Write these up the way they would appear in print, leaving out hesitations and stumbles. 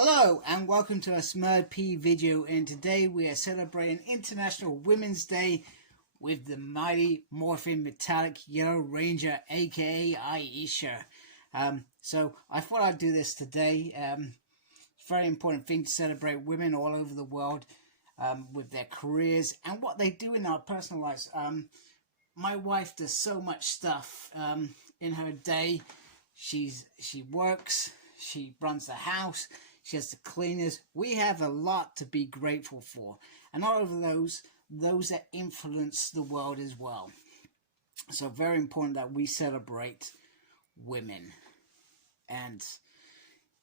Hello and welcome to a Smurd P video, and today we are celebrating International Women's Day with the mighty Morphin Metallic Yellow Ranger, aka Aisha. So I thought I'd do this today. It's a very important thing to celebrate women all over the world with their careers and what they do in our personal lives. My wife does so much stuff in her day. She works, she runs the house, she has the cleaners. We have a lot to be grateful for, and all of those that influence the world as well. So very important that we celebrate women. And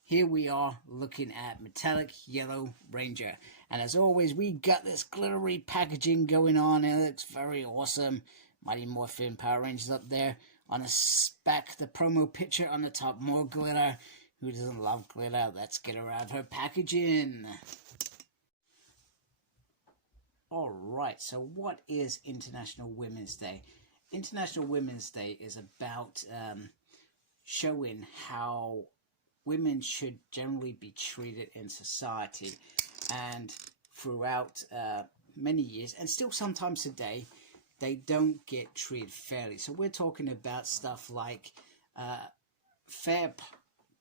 here we are looking at Metallic Yellow Ranger, and as always we got this glittery packaging going on. It looks very awesome. Mighty Morphin Power Rangers up there on the back, the promo picture on the top, more glitter. Who doesn't love glitter? Let's get her out of her packaging. Alright, so what is International Women's Day? International Women's Day is about showing how women should generally be treated in society, and throughout many years, and still sometimes today, they don't get treated fairly. So we're talking about stuff like fair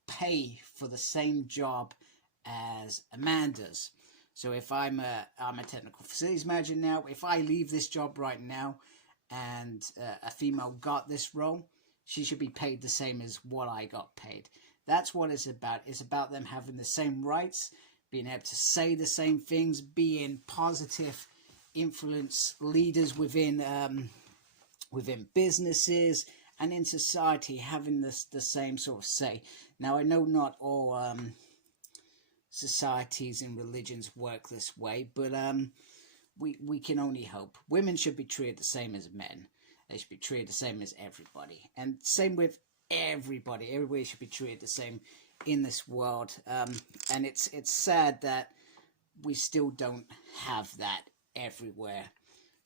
pay for the same job as a man does. So if I'm a technical facilities manager now, if I leave this job right now and a female got this role, she should be paid the same as what I got paid. That's what it's about. It's about them having the same rights, being able to say the same things, being positive influence leaders within businesses and in society, having the same sort of say. Now, I know not all societies and religions work this way, but we can only hope. Women should be treated the same as men. They should be treated the same as everybody, and same with everybody. Everybody should be treated the same in this world. And it's sad that we still don't have that everywhere.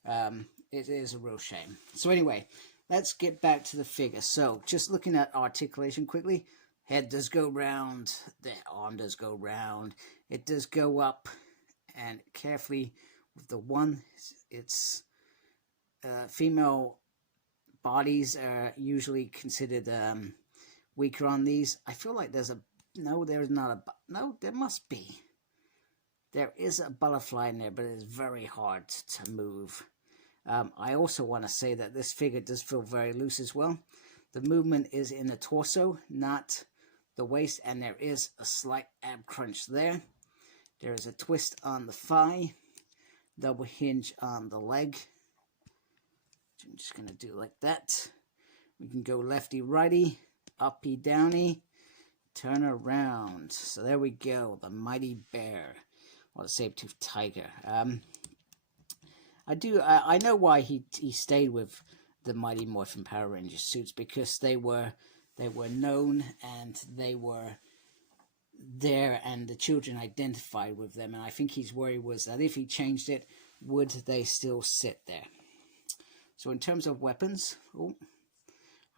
It is a real shame. So anyway, let's get back to the figure. So just looking at articulation quickly, head does go round, the arm does go round, it does go up, and carefully with the one, it's female bodies are usually considered weaker on these. I feel like there's a, no, there's not a, no, there must be. There is a butterfly in there, but it's very hard to move. I also want to say that this figure does feel very loose as well. The movement is in the torso, not the waist, and there is a slight ab crunch there. There is a twist on the thigh, double hinge on the leg. I'm just going to do like that. We can go lefty righty, uppy downy, turn around. So there we go, the mighty bear, or the saber-toothed tiger. I know why he stayed with the Mighty Morphin Power Rangers suits, because they were known and they were there, and the children identified with them. And I think his worry was that if he changed it, would they still sit there? So in terms of weapons, oh,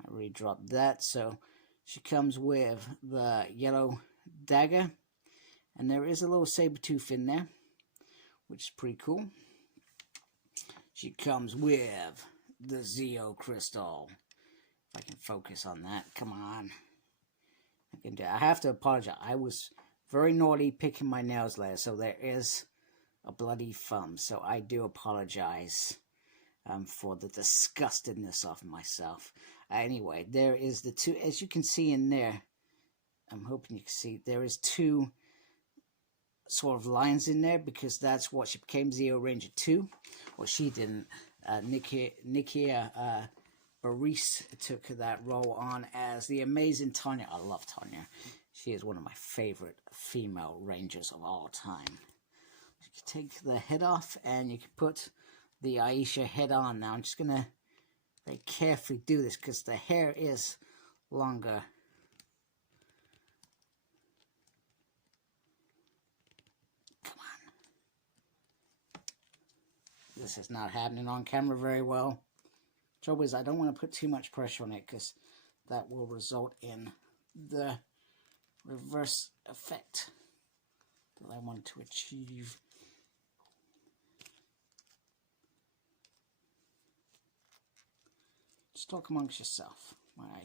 I already dropped that. So she comes with the yellow dagger, and there is a little saber tooth in there, which is pretty cool. She comes with the Zeo crystal. If I can focus on that, come on. I have to apologize. I was very naughty picking my nails later, so there is a bloody thumb. So I do apologize for the disgustedness of myself. Anyway, there is the two, as you can see in there. I'm hoping you can see, there is two sort of lines in there, because that's what she became, Zeo Ranger 2. Well, she didn't. Nikia Baris took that role on as the amazing Tanya. I love Tanya. She is one of my favorite female rangers of all time. You can take the head off and you can put the Aisha head on. Now I'm just going to very carefully do this because the hair is longer. This is not happening on camera very well. Trouble is, I don't want to put too much pressure on it, because that will result in the reverse effect. that I wanted to achieve. Just talk amongst yourself while I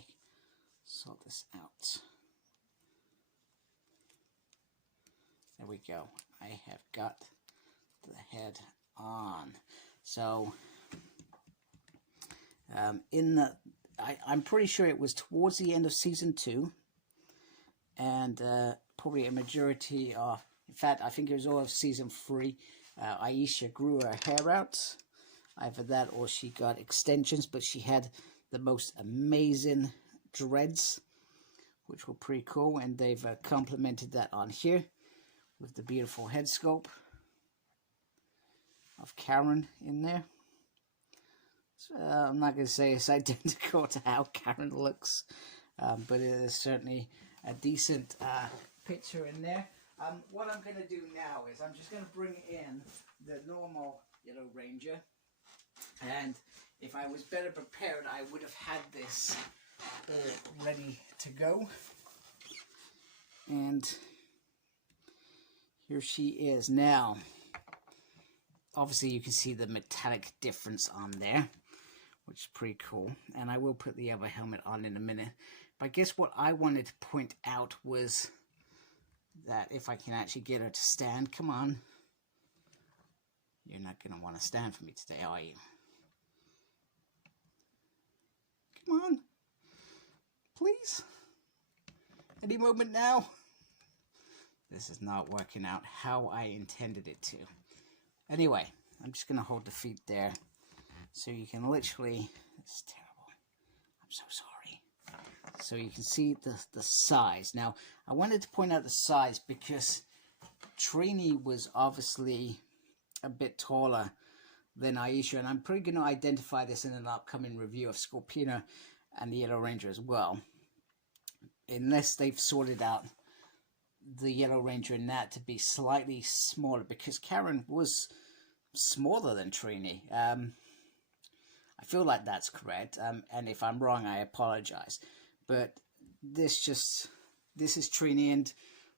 sort this out. There we go. I have got the head on. So I'm pretty sure it was towards the end of season 2, and probably a majority of, in fact, I think it was all of season 3. Aisha grew her hair out. Either that or she got extensions, but she had the most amazing dreads, which were pretty cool, and they've complemented that on here with the beautiful head sculpt of Karen in there. So, I'm not going to say it's identical to how Karen looks, but it is certainly a decent picture in there. What I'm going to do now is I'm just going to bring in the normal Yellow Ranger, and if I was better prepared, I would have had this ready to go. And here she is. Now, obviously you can see the metallic difference on there, which is pretty cool. And I will put the other helmet on in a minute. But I guess what I wanted to point out was that if I can actually get her to stand, come on. You're not going to want to stand for me today, are you? Come on. Please. Any moment now. This is not working out how I intended it to. Anyway, I'm just going to hold the feet there so you can literally... It's terrible. I'm so sorry. So you can see the size. Now, I wanted to point out the size because Trini was obviously a bit taller than Aisha, and I'm probably going to identify this in an upcoming review of Scorpina and the Yellow Ranger as well, unless they've sorted out the Yellow Ranger and that to be slightly smaller, because Karen was smaller than Trini. I feel like that's correct, and if I'm wrong, I apologize. But this is Trini, and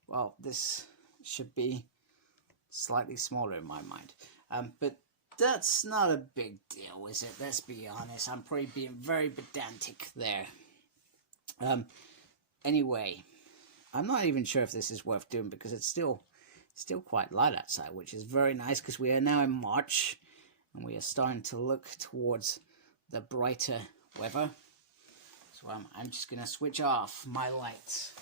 well, this should be slightly smaller in my mind. But that's not a big deal, is it? Let's be honest. I'm probably being very pedantic there. Anyway, I'm not even sure if this is worth doing because it's still quite light outside, which is very nice because we are now in March and we are starting to look towards the brighter weather. So I'm just going to switch off my lights.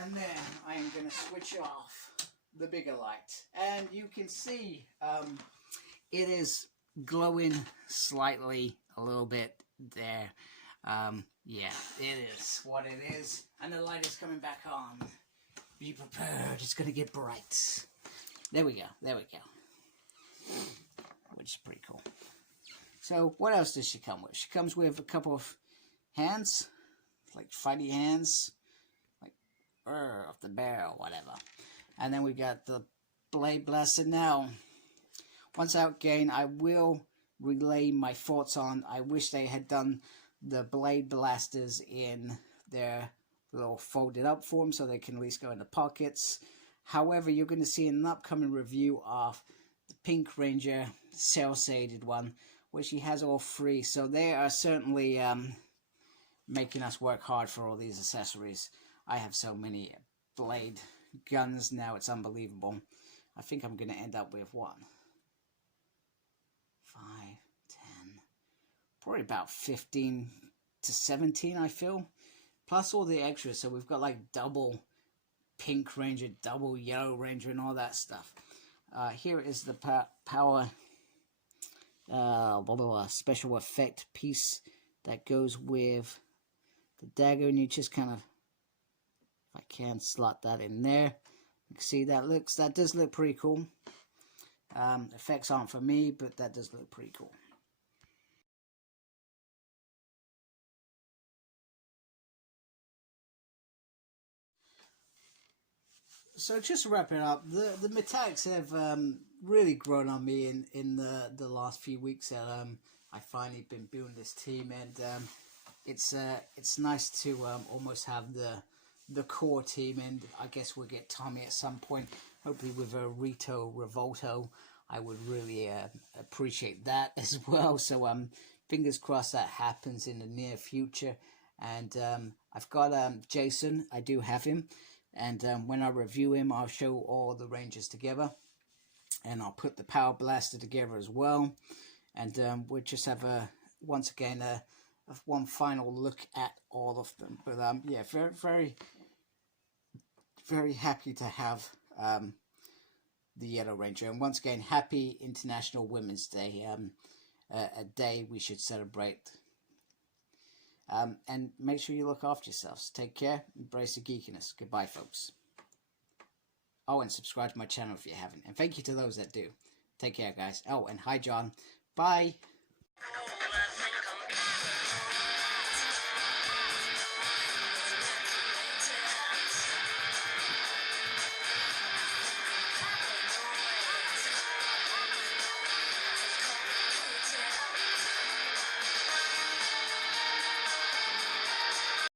And then I am going to switch off the bigger light. And you can see it is glowing slightly a little bit there. Yeah, it is what it is. And the light is coming back on. Be prepared, it's going to get bright. There we go, there we go. Which is pretty cool. So, what else does she come with? She comes with a couple of hands, like fighty hands, like off the barrel, whatever. And then we got the Blade Blaster. Now, once out again, I will relay my thoughts on. I wish they had done the Blade Blasters in their little folded up form so they can at least go in the pockets. However, you're going to see in an upcoming review of the Pink Ranger cell-shaded one, where she has all three. So they are certainly making us work hard for all these accessories. I have so many blade guns now, it's unbelievable. I think I'm going to end up with what? 5, 10, probably about 15 to 17, I feel. Plus all the extras, so we've got like double Pink Ranger, double Yellow Ranger, and all that stuff. Here is the power special effect piece that goes with the dagger, and you just kind of, if I can, slot that in there. You can see that does look pretty cool. Effects aren't for me, but that does look pretty cool. So just to wrap it up, the metallics have really grown on me in the last few weeks that I've finally been building this team, and it's nice to almost have the the core team, and I guess we'll get Tommy at some point, hopefully with a Rito Revolto. I would really appreciate that as well. So fingers crossed that happens in the near future. And I've got Jason. I do have him, and when I review him, I'll show all the Rangers together, and I'll put the Power Blaster together as well. And we'll just have once again one final look at all of them. But yeah, very, very, very happy to have the Yellow Ranger. And once again, happy International Women's Day, a day we should celebrate. And make sure you look after yourselves. Take care. Embrace the geekiness. Goodbye, folks. Oh, and subscribe to my channel if you haven't. And thank you to those that do. Take care, guys. Oh, and hi, John. Bye.